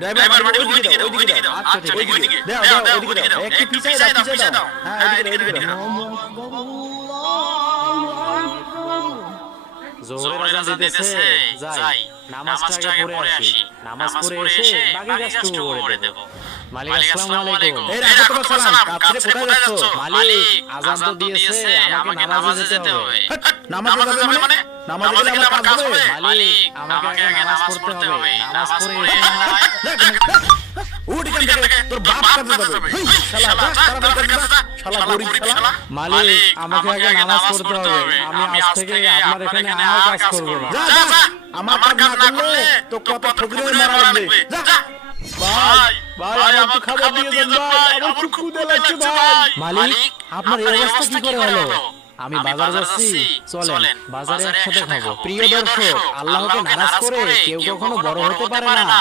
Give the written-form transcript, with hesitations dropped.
Driver মানে ওইদিকে দাও, ওইদিকে দাও। আচ্ছা ঠিক ওইদিকে দাও, দাও ওইদিকে দাও। একটু পিছায় দাও, পিছায় দাও। হ্যাঁ ওইদিকে দাও। জোহরের আজান দিতেছে, যাই নামাজটা আগে পড়ে আসি। নামাজ পড়ে এসে বাকি কাজ শুরু করে দেব। মালিক আসসালামু আলাইকুম। এই রাহমাতুল্লাহ সালাম, কাছে কোথায় যাচ্ছ? মালিক আজান তো দিয়েছে, আমাকে নামাজে যেতে হবে। নামাজে যাবে মানে? নামাজে গেলে আমার কাজ হবে? মালিক আমাকে আগে নামাজ পড়তে হবে। নামাজ পড়ে এসে না হয় উঠ এখান থেকে, তোর বাপ কাজে যাবে। শালা তাড়াতাড়ি কাজে যা, শালা গরিব শালা। মালিক আমাকে আগে নামাজ পড়তে হবে। আমি আজ থেকে আপনার এখানে আর কাজ করব না। যা যা যা, আমার কাজ না করলে তো কত ফকিরের মারা লাগবে। যা যা। ভাই ভাই আমার তো খাবার দিয়ে দেন ভাই, আমার খুব ক্ষুধা লাগছে ভাই। মালিক আপনার এই অবস্থা কি করে হলো? আমি বাজার যাচ্ছি, চলেন বাজারে একসাথে খাবো। প্রিয় দর্শক, আল্লাহকে নারাজ করে কেউ কখনো বড় হতে পারে না।